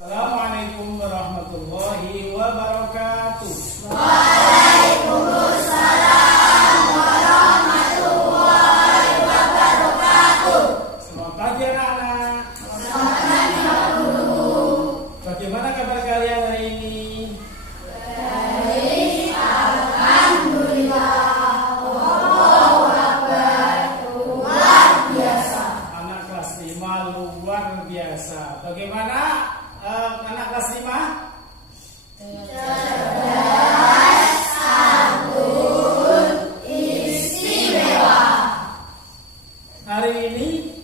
Assalamualaikum warahmatullahi wabarakatuh. Waalaikumsalam warahmatullahi wabarakatuh. Selamat pagi anak-anak. Selamat pagi Pak Guru. Bagaimana kabar kalian hari ini? Baik, alhamdulillah. Allahu Akbar. Luar biasa. Anak kelas 5 luar biasa. Bagaimana anak kelas 5? Cerdas, santun, istimewa. Hari ini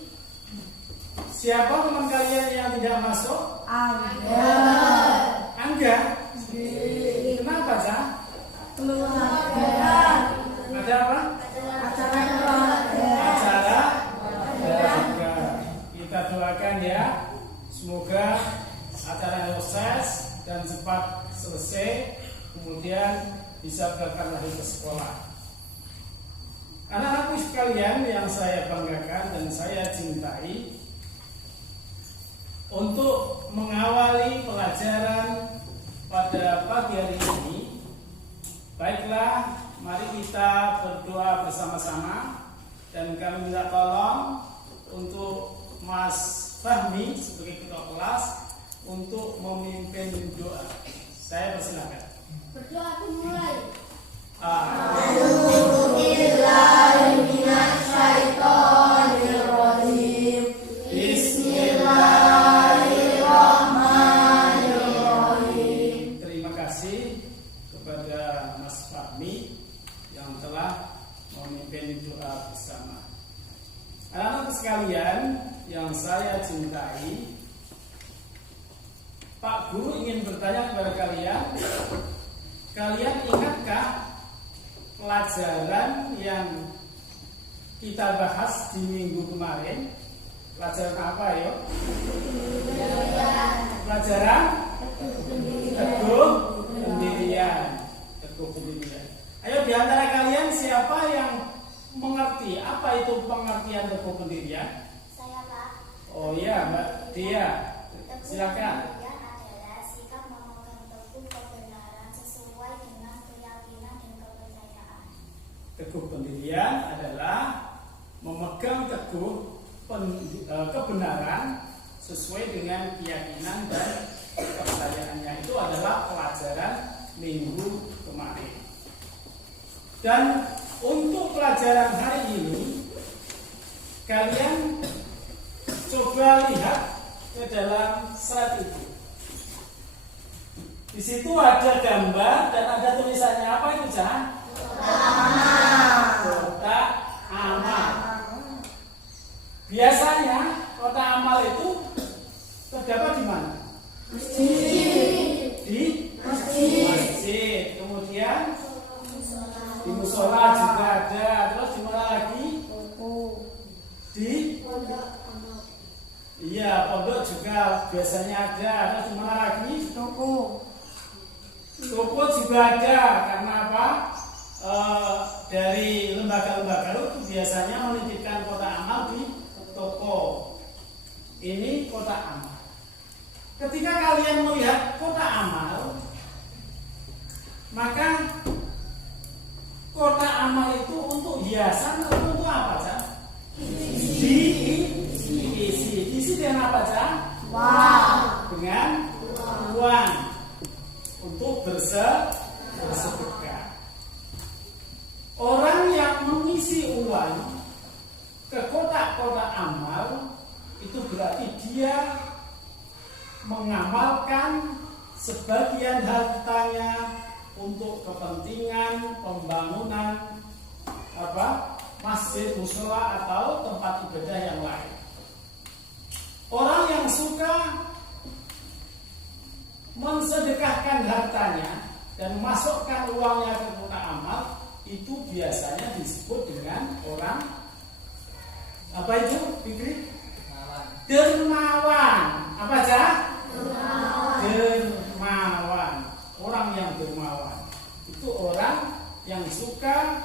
siapa teman kalian yang tidak masuk? Angga. Angga. Kenapa, Cah? Keluarga. Ada apa? Acara keluarga. Acara keluarga. Kita doakan ya, semoga acara sukses dan cepat selesai, kemudian bisa berangkat lagi ke sekolah. Anak-anakku sekalian yang saya banggakan dan saya cintai, untuk mengawali pelajaran pada pagi hari ini, baiklah, mari kita berdoa bersama-sama dan kami minta tolong untuk Mas Fahmi sebagai ketua kelas untuk memimpin doa. Saya persilakan. Berdoa dimulai. Bismillahirrahmanirrahim. Terima kasih kepada Mas Fahmi yang telah memimpin doa bersama. Anak-anak sekalian yang saya cintai, Pak Guru ingin bertanya kepada kalian, kalian ingatkah pelajaran yang kita bahas di minggu kemarin? Pelajaran apa ya? Pelajaran teguh pendirian. Teguh pendirian. Ayo di antara kalian siapa yang mengerti apa itu pengertian teguh pendirian? Saya Pak. Oh iya, Mbak Dia. Silakan. Adalah sikap memegang teguh kebenaran sesuai dengan keyakinan dan kepercayaan. Teguh pendirian adalah memegang teguh kebenaran sesuai dengan keyakinan dan kepercayaannya. Itu adalah pelajaran minggu kemarin. Dan untuk pelajaran hari ini, kalian coba lihat ke dalam slide itu. Di situ ada gambar dan ada tulisannya, apa itu, Cah? Kotak amal. Biasanya kotak amal itu terdapat di mana? Di masjid. Kemudian di musola juga ada. Terus di mana lagi? Di pondok juga biasanya ada. Terus di mana lagi? Toko juga ada. Karena apa? Dari lembaga-lembaga itu biasanya menitipkan kotak amal di toko. Ini kotak amal. Ketika kalian melihat kotak amal, maka kotak amal itu untuk hiasan atau untuk apa, Cah? Diisi dengan apa, Cah? Dengan uang untuk bersedekah. Orang yang mengisi uang ke kotak-kotak amal itu berarti dia mengamalkan sebagian hartanya untuk kepentingan pembangunan masjid, mushola atau tempat ibadah yang lain. Orang yang suka mensedekahkan hartanya dan memasukkan uangnya ke kotak amal itu biasanya disebut dengan orang apa itu, Fikri? Dermawan. Apa, Cah? Dermawan. Orang yang dermawan itu orang yang suka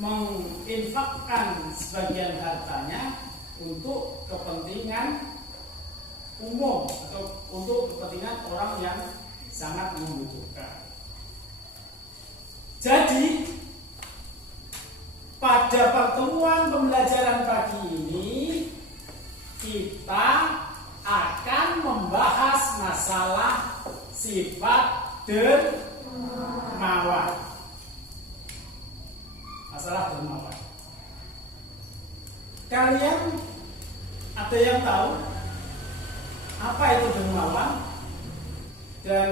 menginfakkan sebagian hartanya untuk kepentingan umum atau untuk kepentingan dengan orang yang sangat membutuhkan. Jadi pada pertemuan pembelajaran pagi ini kita akan membahas masalah sifat dermawan. Masalah dermawan. Kalian ada yang tahu apa itu dermawan dan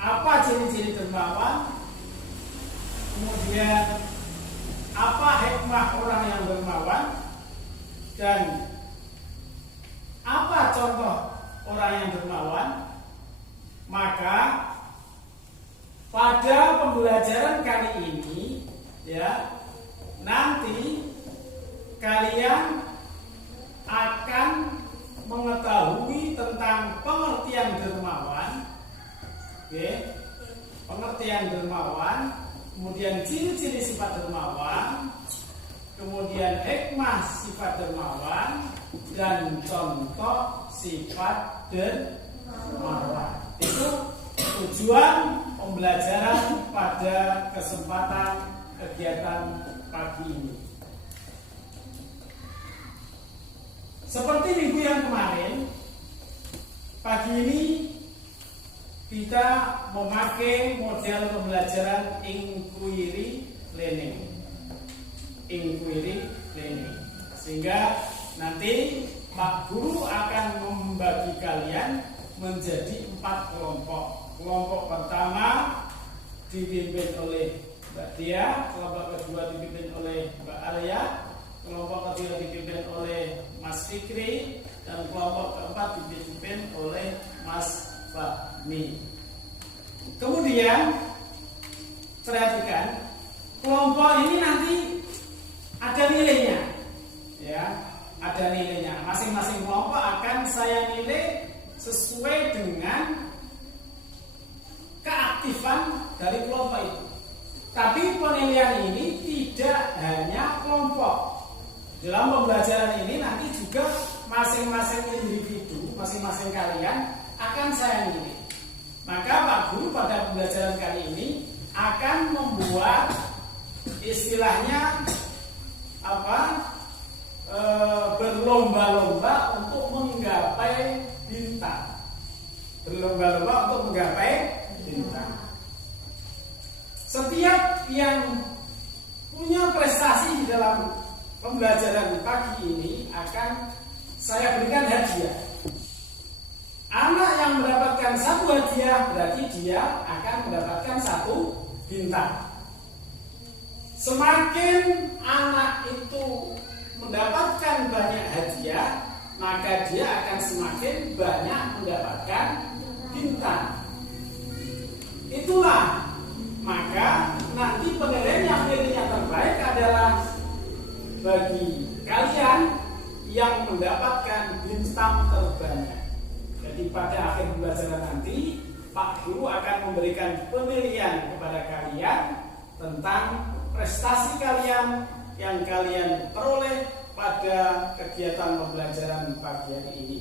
apa ciri-ciri dermawan? Kemudian apa hikmah orang yang dermawan dan apa contoh orang yang dermawan? Maka pada pembelajaran kali ini ya, nanti kalian akan mengetahui tentang pengertian dermawan. Oke. Pengertian dermawan, kemudian ciri-ciri sifat dermawan, kemudian hikmah sifat dermawan, dan contoh sifat dermawan. Itu tujuan pembelajaran pada kesempatan kegiatan pagi ini. Seperti minggu yang kemarin, pagi ini kita memakai model pembelajaran inquiry learning. Sehingga nanti Pak Guru akan membagi kalian menjadi 4 kelompok. Kelompok pertama dipimpin oleh Mbak Tia, kelompok kedua dipimpin oleh Mbak Alia, kelompok ketiga dipimpin oleh Mas Fikri, dan kelompok keempat dipimpin oleh Mas Fahmi. Kemudian perhatikan, kelompok ini nanti ada nilainya, ya, ada nilainya. Masing-masing kelompok akan saya nilai sesuai dengan keaktifan dari kelompok itu. Tapi penilaian ini tidak hanya kelompok. Dalam pembelajaran ini nanti juga masing-masing individu, masing-masing kalian akan saya nilai. Maka Pak Guru pada pembelajaran kali ini akan membuat istilahnya berlomba-lomba untuk menggapai bintang. Berlomba-lomba untuk menggapai bintang. Setiap yang punya prestasi di dalam pembelajaran pagi ini akan saya berikan hadiah. Anak yang mendapatkan 1 hadiah berarti dia akan mendapatkan 1 bintang. Semakin anak itu mendapatkan banyak hadiah, maka dia akan semakin banyak mendapatkan bintang. Itulah, maka nanti penilaian yang terbaik adalah bagi kalian yang mendapatkan bintang terbanyak. Jadi pada akhir pembelajaran nanti Pak Guru akan memberikan penilaian kepada kalian tentang prestasi kalian yang kalian peroleh pada kegiatan pembelajaran pagi hari ini.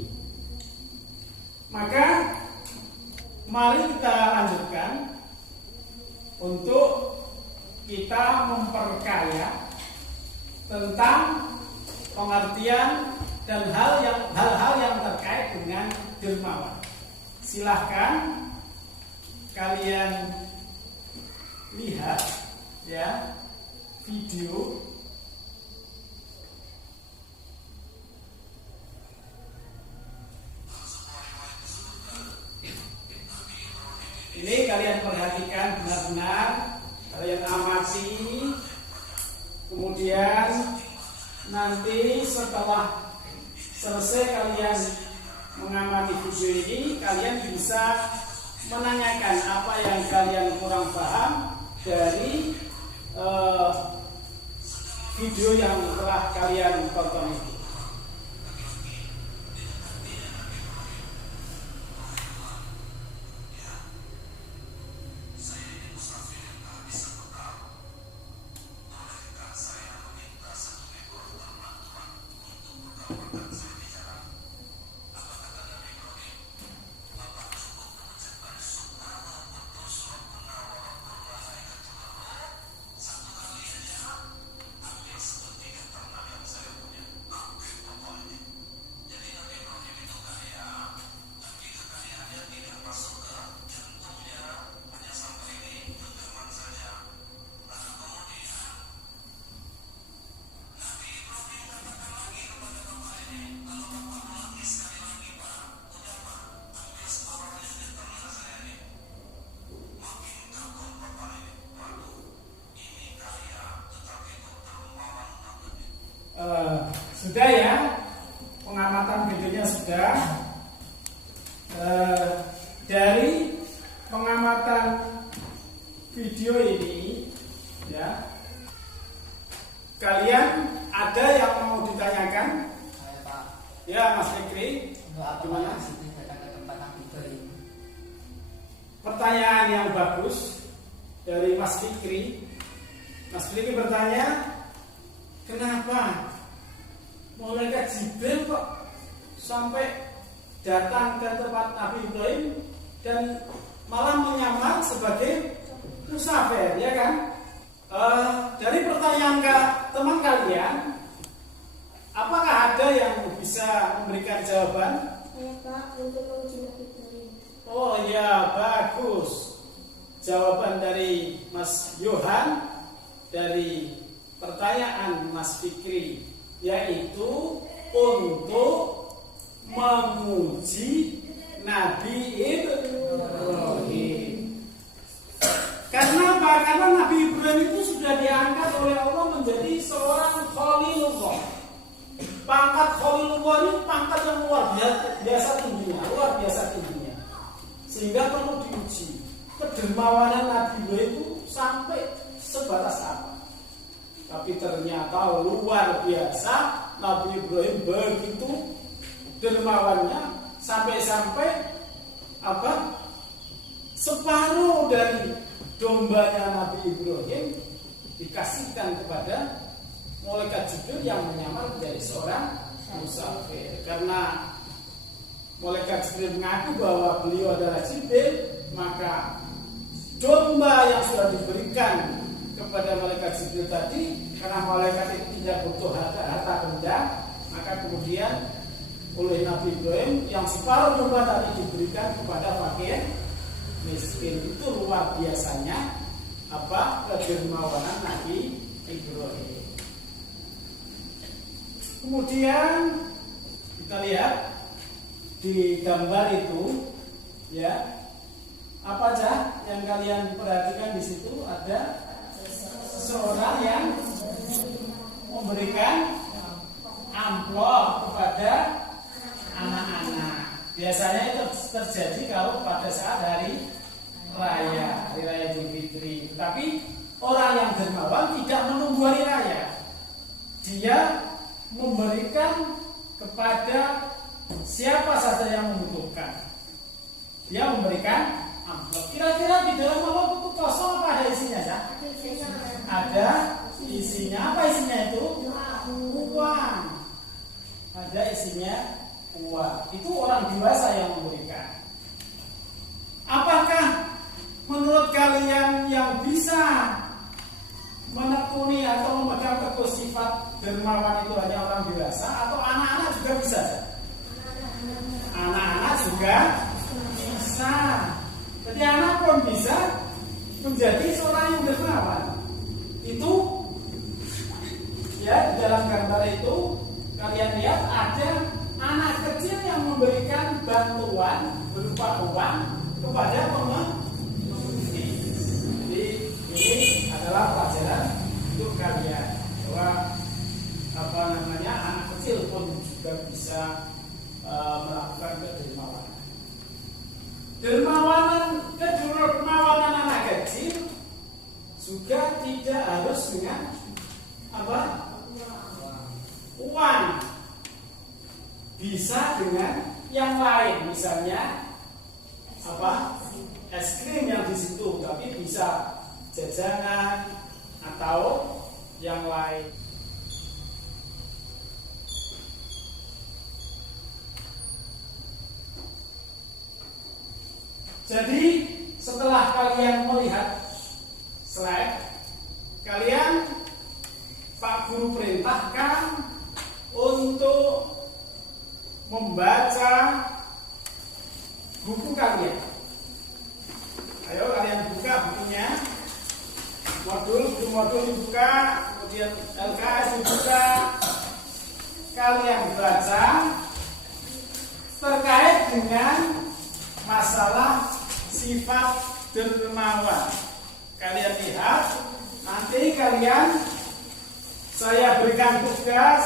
Maka mari kita lanjutkan untuk kita memperkaya tentang pengertian dan hal-hal yang terkait dengan dermawan. Silahkan kalian lihat ya video. Ini kalian perhatikan benar-benar, kalian amati. Kemudian nanti setelah selesai kalian mengamati video ini, kalian bisa menanyakan apa yang kalian kurang paham dari video yang telah kalian tonton ini. pertanyaan yang bagus dari Mas Fikri. Mas Fikri bertanya, kenapa malaikat Jibril kok sampai datang ke tempat Nabi Ibrahim dan malah menyamar sebagai musafir, ya kan? Dari pertanyaan teman kalian, apakah ada yang bisa memberikan jawaban? Saya Pak, untuk menguji Nabi Ibrahim. Oh ya, bagus. Jawaban dari Mas Yohan dari pertanyaan Mas Fikri, yaitu untuk menguji Nabi Ibrahim. Karena apa? Karena Nabi Ibrahim itu sudah diangkat oleh Allah menjadi seorang Khalilullah. Pangkat Khalilullah ini pangkat yang luar biasa tingginya, sehingga perlu diuji kedermawanan Nabi Ibrahim itu sampai sebatas apa. Tapi ternyata luar biasa, Nabi Ibrahim begitu dermawannya sampai-sampai apa? Separuh dari dombanya Nabi Ibrahim dikasihkan kepada malaikat Jibril yang menyamar menjadi seorang musafir. Karena malaikat Jibril mengaku bahwa beliau adalah Jibril, maka domba yang sudah diberikan kepada malaikat Jibril tadi, karena malaikat itu tidak butuh harta benda, maka kemudian oleh Nabi Ibrahim yang separuh domba tadi diberikan kepada fakir miskin. Itu luar biasanya apa kedermawanan Nabi Ibrahim. Kemudian kita lihat di gambar itu, ya, apa aja yang kalian perhatikan di situ? Ada seseorang yang memberikan amplop kepada anak-anak. Biasanya itu terjadi kalau pada saat hari raya Idul Fitri. Tapi orang yang dermawan tidak menunggu hari raya. Dia memberikan kepada siapa saja yang membutuhkan. Dia memberikan amplop. Kira-kira di dalam amplop itu kosong apa ada isinya ya? Ada isinya. Apa isinya itu? Uang. Ada isinya uang. Itu orang dewasa yang memberikan. Apakah menurut kalian yang bisa menekuni atau memegang teguh sifat dermawan itu hanya orang dewasa atau anak-anak juga bisa? Anak-anak juga bisa. Jadi anak pun bisa menjadi seorang yang dermawan. Itu ya, di dalam gambar itu kalian lihat ada anak kecil yang memberikan bantuan berupa uang kepada pengemis. Jadi ini adalah pelajaran untuk kalian bahwa anak kecil pun juga bisa melakukan kedermawanan. Kedermawanan anak kecil juga tidak harus dengan uang. Bisa dengan yang lain, misalnya es krim yang di situ, tapi bisa jajanan atau yang lain. Jadi setelah kalian melihat slide, kalian Pak Guru perintahkan untuk membaca buku kalian. Ayo kalian buka bukunya. Buku-modul dibuka, kemudian LKS dibuka. Kalian baca terkait dengan masalah sifat dermawan. Kalian lihat, nanti saya berikan tugas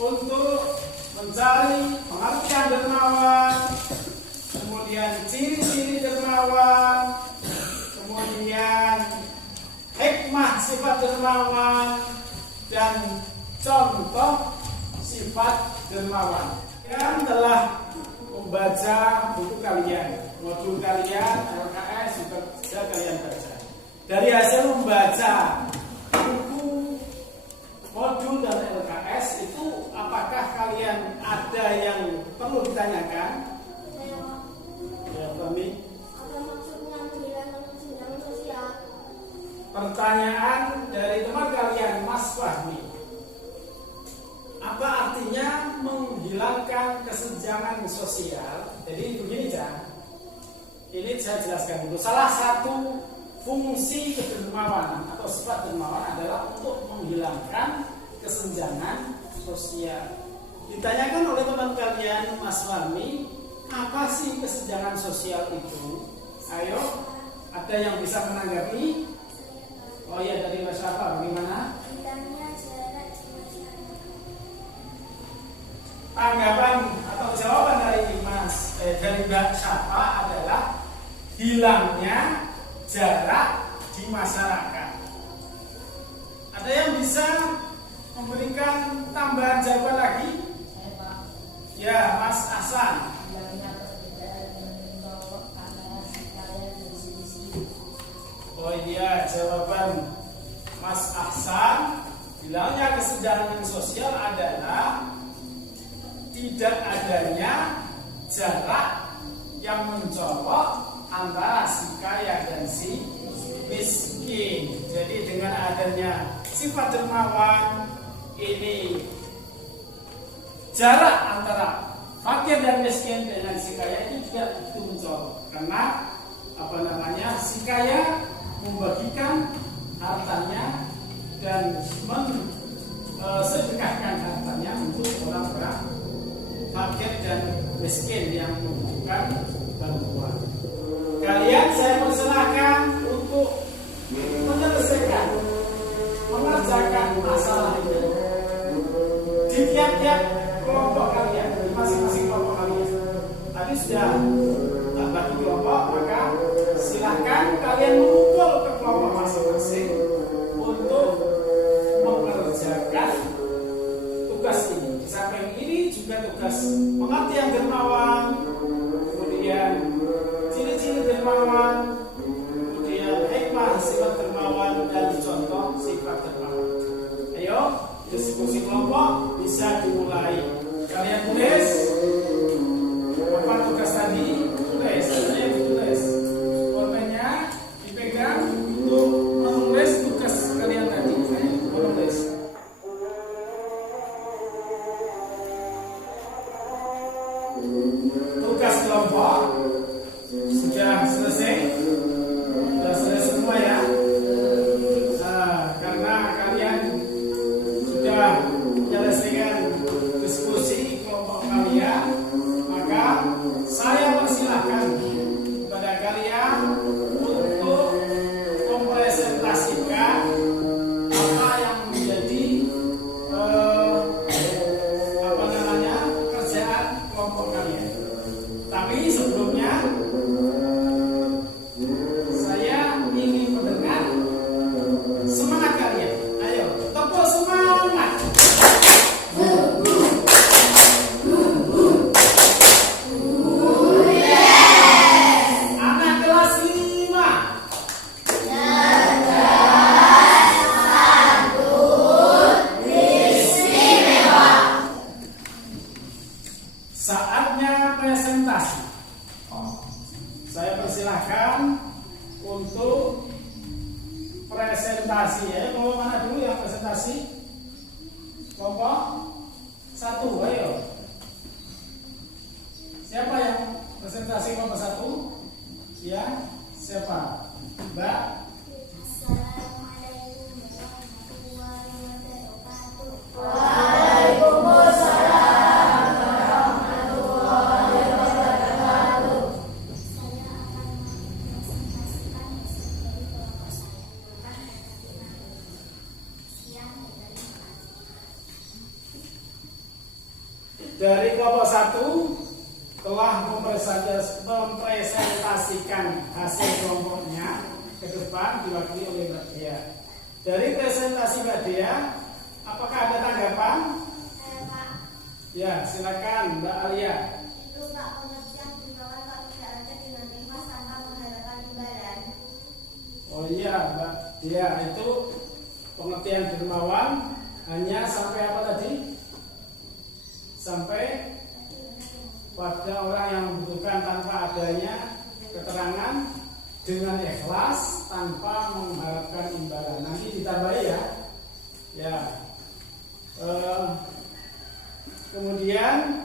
untuk mencari pengertian dermawan, kemudian ciri-ciri dermawan, kemudian hikmah sifat dermawan, dan contoh sifat dermawan. Kalian telah membaca buku kalian, modul kalian, LKS bisa kalian baca. Dari hasil membaca buku modul dan LKS itu, apakah kalian ada yang perlu ditanyakan? Ya, Tommy. Apa maksudnya menghilangkan kesenjangan sosial? Pertanyaan dari teman kalian, Mas Fahmi. Apa artinya menghilangkan kesenjangan sosial? Jadi begini, Cak. Ini saya jelaskan dulu. Salah satu fungsi kedermawanan atau sifat dermawan adalah untuk menghilangkan kesenjangan sosial. Ditanyakan oleh teman kalian, Mas Fahmi, apa sih kesenjangan sosial itu? Ayo, ada yang bisa menanggapi? Oh iya, dari Mas Rafa, bagaimana? Hilangnya jarak di masyarakat. Tanggapan atau jawaban dari dari Mbak Syafa adalah hilangnya jarak di masyarakat. Ada yang bisa memberikan tambahan jawaban lagi? Saya Pak. Ya, Mas Ahsan. Hilangnya perbedaan dengan cowok karena sikapnya dari sisi. Oh iya, jawaban Mas Ahsan. Hilangnya kesenjangan sosial adalah tidak adanya jarak yang mencolok antara si kaya dan si miskin. Jadi dengan adanya sifat dermawan ini, jarak antara fakir dan miskin dengan si kaya itu juga begitu mencolok. Karena si kaya membagikan hartanya dan sedekahkan hartanya untuk orang-orang fakir dan miskin yang membutuhkan bantuan. Kalian saya persilahkan untuk mengerjakan masalah ini di tiap-tiap kelompok kalian, di masing-masing kelompok kalian. Tadi sudah bagi kelompok, maka silahkan kalian mengumpul ke kelompok masing-masing untuk mengerjakan tugas ini. Di samping ini juga tugas pengertian dermawan, kemudian ciri-ciri dermawan, kemudian hikmah sifat dermawan dan contoh sifat dermawan. Ayo, diskusi kelompok bisa dimulai. Kalian tulis apa tugas tadi? Tulis, ada yang ditulis. Pulpennya dipegang untuk menulis tugas kalian tadi. Ayo, menulis. Tugas kelompok sudah selesai. Sudah selesai semua ya. Karena kalian sudah menyelesaikan diskusi kelompok kalian, maka saya persilahkan kepada kalian untuk mempresentasikan apa yang menjadi kerjaan kelompok kalian. Tapi sebelumnya saya ingin mendengar semangat kalian. Ayo, tepuk semangat. Anak kelas 5. Saatnya presentasi. Saya persilahkan untuk presentasi ya. Kelompok mana dulu yang presentasi? Kelompok 1, ayo. Siapa yang presentasi kelompok 1? Ya, siapa? Mbak? Assalamualaikum warahmatullahi wabarakatuh. Waalaikumsalam warahmatullahi wabarakatuh. Saya akan mempresentasikan hasil dari kelompok saya. Sekian dan terima kasih. Dari kelompok 1 telah mempresentasikan hasil kelompoknya ke depan diwakili oleh Mbak Dea. Dari presentasi Mbak Dea, apakah ada tanggapan? Pak, Ya, silakan Mbak Alia. luka pengertian dermawan kalau tidak ada dengan ikhlas tanpa mengharapkan imbalan. iya Mbak Dia, itu pengertian dermawan hanya sampai apa tadi? Sampai pada orang yang membutuhkan tanpa adanya keterangan, dengan ikhlas tanpa mengharapkan imbalan. Nanti ditambah ya. Ya. Kemudian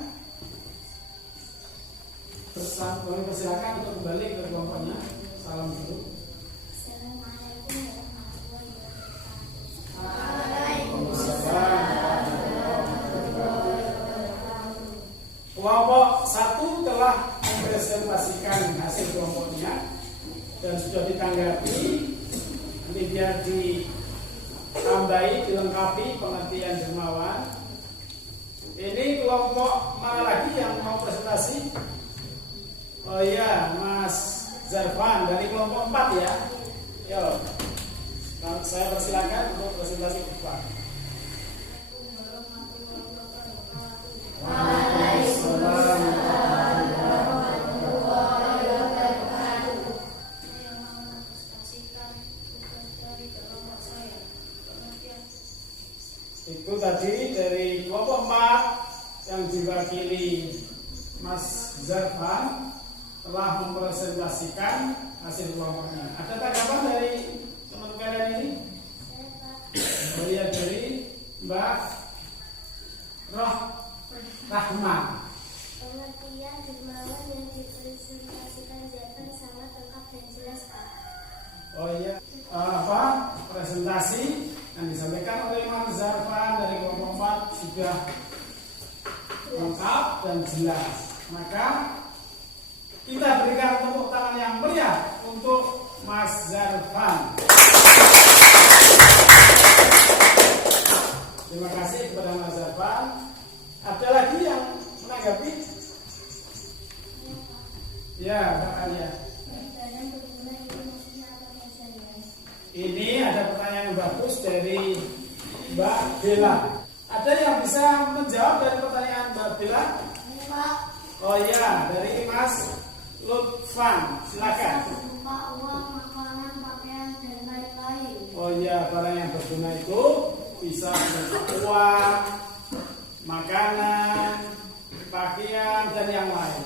persilakan untuk kembali ke kelompoknya. Salam dulu. Assalamualaikum warahmatullahi wabarakatuh. Waalaikumsalam. Kelompok 1 telah mempresentasikan hasil kelompoknya dan sudah ditanggapi. Nanti biar ditambahi, dilengkapi pengertian dermawan. Ini kelompok mana lagi yang mau presentasi? Oh iya, Mas Zarfan dari kelompok 4 ya. Yo, saya persilakan untuk presentasi Pak. Waalaikumsalam. Itu tadi dari kelompok 4 yang diwakili Mas Zarfan telah mempresentasikan hasil kelompoknya. Ada tanggapan dari teman kalian ini? Lihat dari Mbak Rahma. Pengertian dermawan yang dipresentasikan Zarfan sangat lengkap dan jelas, Pak. Oh iya, presentasi yang disampaikan oleh Mas Zarfan dari kelompok 4 sudah lengkap dan jelas. Maka kita berikan tepuk tangan yang meriah untuk Mas Zarfan. Terima kasih kepada Mas Zarfan. Ada lagi yang menanggapi? Ya, Mbak Alia. Ini ada pertanyaan yang bagus dari Mbak Bella. Ada yang bisa menjawab dari pertanyaan Mbak Bella? Oh iya, dari Mas Lutfan, silakan. Berupa uang, makanan, pakaian, dan lain-lain. Oh iya, barang yang berguna itu bisa berupa uang, makanan, pakaian, dan yang lain.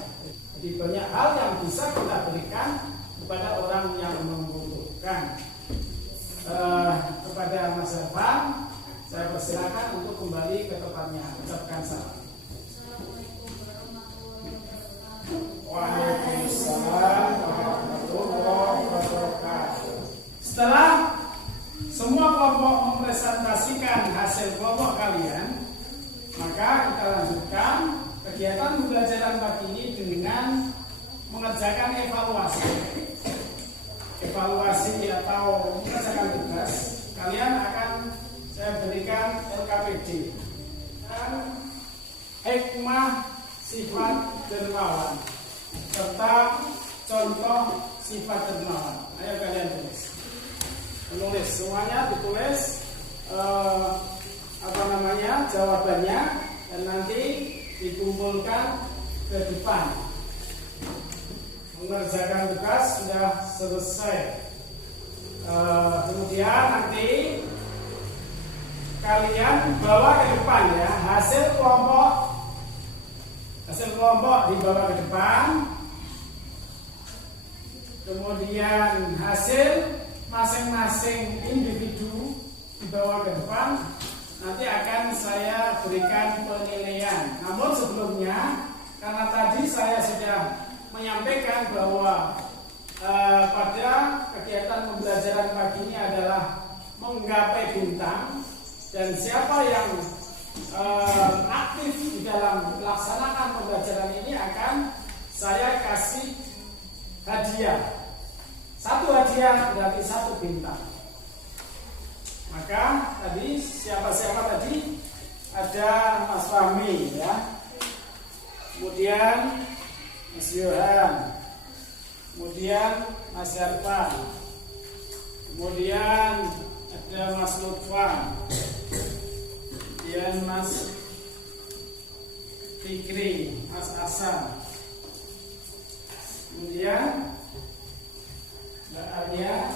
Jadi banyak hal yang bisa kita berikan kepada orang yang membutuhkan. Kepada Mas Zarfan, saya persilakan untuk kembali ke tempatnya. Ucapkan salam. Waalaikumsalam warahmatullahi wabarakatuh. Setelah semua kelompok mempresentasikan hasil kelompok kalian, maka kita lanjutkan kegiatan pembelajaran pagi ini dengan mengerjakan evaluasi atau mengerjakan tugas. Kalian akan saya berikan LKPD dan hikmah sifat dermawan serta contoh sifat dermawan. Ayo kalian menulis semuanya, ditulis jawabannya dan nanti dikumpulkan ke depan. Mengerjakan tugas sudah selesai. Kemudian nanti kalian bawa ke depan ya, hasil kelompok dibawa ke depan. Kemudian hasil masing-masing individu dibawa ke depan. Nanti akan saya berikan penilaian. Namun sebelumnya, karena tadi saya sudah menyampaikan bahwa pada kegiatan pembelajaran pagi ini adalah menggapai bintang, dan siapa yang aktif di dalam melaksanakan pembelajaran ini akan saya kasih hadiah. Satu hadiah berarti 1 bintang. Maka tadi siapa-siapa tadi? Ada Mas Fahmi ya. Kemudian Mas Yohan. Kemudian Mas Zarfan. Kemudian ada Mas Lutfan. Kemudian Mas Fikri, Mas Hasan. Kemudian Mbak Arya,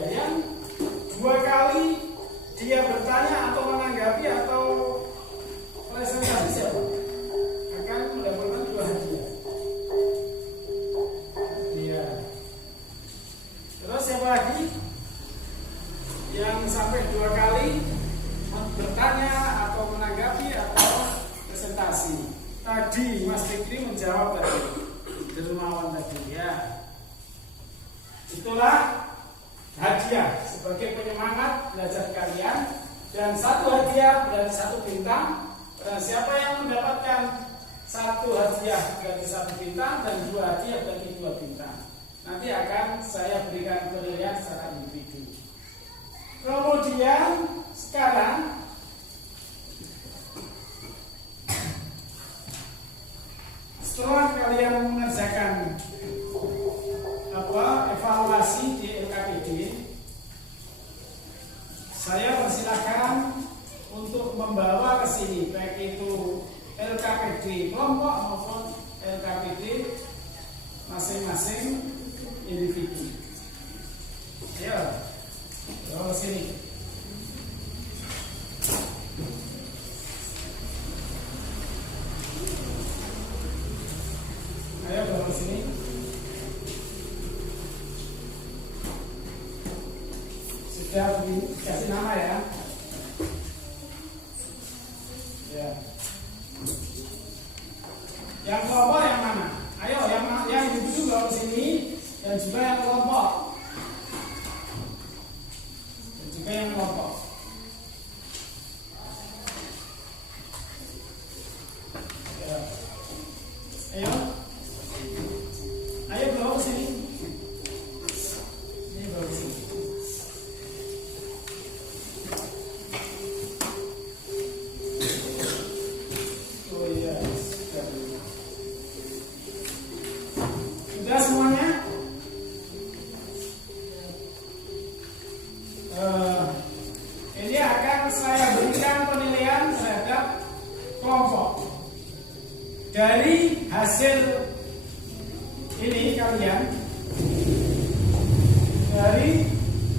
ya, yang 2 kali dia bertanya atau menanggapi atau presentasi siapa? Akan mendapatkan 2 hadiah. Iya. Terus siapa lagi? Yang sampai 2 kali bertanya atau menanggapi atau presentasi. Tadi Mas Fikri menjawab tadi, dermawan tadi ya. Itulah hadiah sebagai penyemangat belajar kalian, dan 1 hadiah berarti 1 bintang. Dan siapa yang mendapatkan 1 hadiah berarti 1 bintang dan 2 hadiah berarti 2 bintang. Nanti akan saya berikan penilaian secara individu. Kemudian sekarang setelah kalian mengerjakan evaluasi di LKPD, saya persilakan untuk membawa ke sini baik itu LKPD kelompok maupun LKPD masing-masing individu. Ayo, bawa ke sini. Ayo bawa ke sini. Sudah dikasih nama ya. Ya. Yang kelompok yang mana? Ayo, yang individu bawa ke sini, dan juga yang kelompok. Dan juga yang kelompok. Ya. Ayo. Ayo bawa ke sini. Ini bawa ke sini. Sudah semuanya? Ini akan saya berikan penilaian terhadap kelompok. Dari hasil ini kalian, dari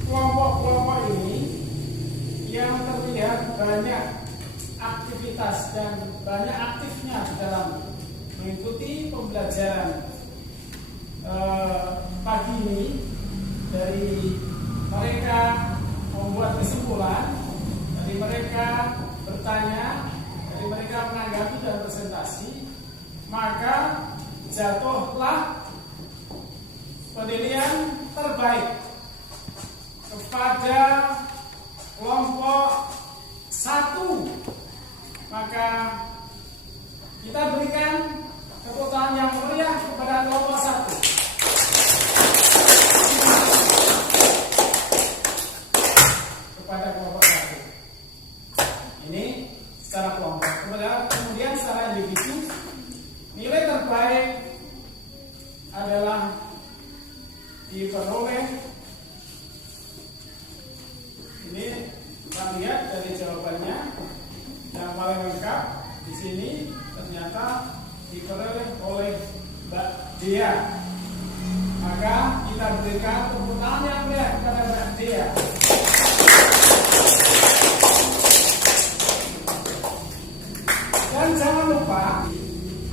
kelompok-kelompok ini yang terlihat banyak aktivitas dan banyak aktifnya di dalam mengikuti pembelajaran pagi ini, dari mereka membuat kesimpulan, dari mereka bertanya, dari mereka menanggapi dan presentasi, maka jatuhlah penilaian terbaik kepada kelompok 1. Maka kita berikan tepuk tangan yang meriah kepada kelompok 1. Kepada kelompok 1. Ini secara kelompok. Kemudian secara individu, nilai terbaik adalah diperoleh. Ini kita lihat dari jawabannya yang paling lengkap di sini ternyata diperoleh oleh Mbak Dea. Maka kita berikan tepuk tangan yang meriah kepada Mbak Dea. Dan jangan lupa,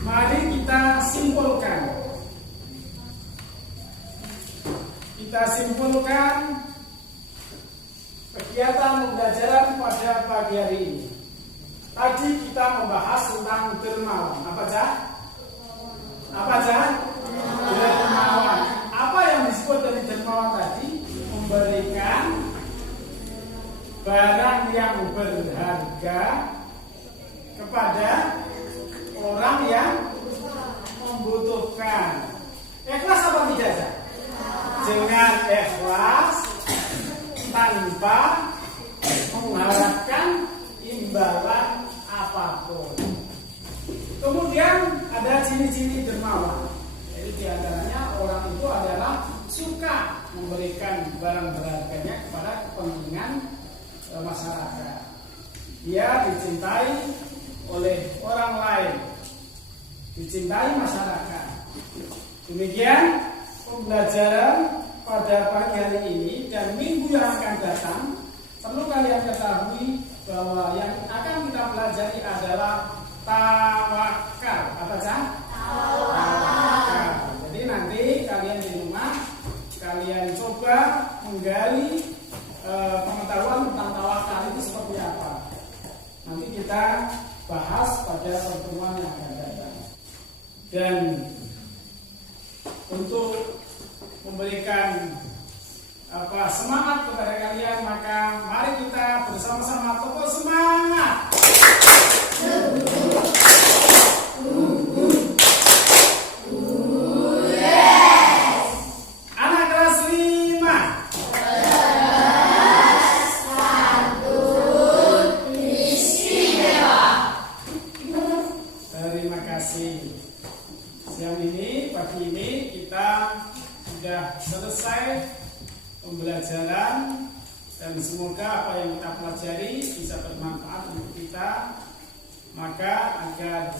mari kita simpulkan. Kita simpulkan kegiatan pembelajaran pada pagi hari ini. Tadi kita membahas tentang dermawan. Apa aja? Apa aja? Dermawan. Apa yang disebut dari dermawan tadi? Memberikan barang yang berharga kepada orang yang membutuhkan. Ikhlas apa tidak? Dengan ikhlas, tanpa mengharapkan imbalan apapun. Kemudian ada ciri-ciri dermawan. Jadi diantaranya orang itu adalah suka memberikan barang berharganya kepada kepentingan masyarakat. Dia dicintai oleh orang lain, dicintai masyarakat. Demikian pembelajaran pada pagi hari ini dan minggu yang akan datang, perlu kalian ketahui bahwa yang akan kita pelajari adalah tawakal. Apa Cah? Tawakal. Jadi nanti kalian di rumah kalian coba menggali pengetahuan tentang tawakal itu seperti apa. Nanti kita bahas pada pertemuan yang akan datang. Dan untuk memberikan semangat kepada kalian, maka mari kita bersama-sama tepuk semangat. Anak kelas 5. Terima kasih. Siang ini, pagi ini kita sudah selesai pembelajaran dan semoga apa yang kita pelajari bisa bermanfaat untuk kita. Maka agar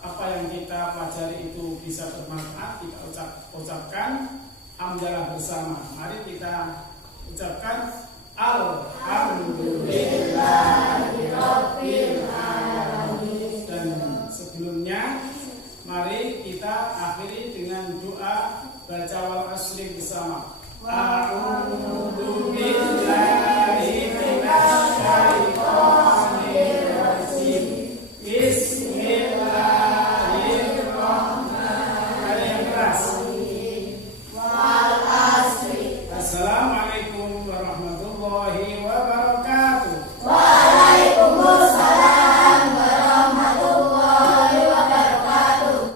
apa yang kita pelajari itu bisa bermanfaat, kita ucapkan hamdalah bersama. Mari kita ucapkan Alhamdulillahirabbil alamin. Dan sebelumnya mari kita akhiri dengan doa baca wal asri bersama. A'udzu billahi minasy syaithanir rajim. Bismillahirrahmanirrahim. Wal asri. Assalamualaikum warahmatullahi wabarakatuh.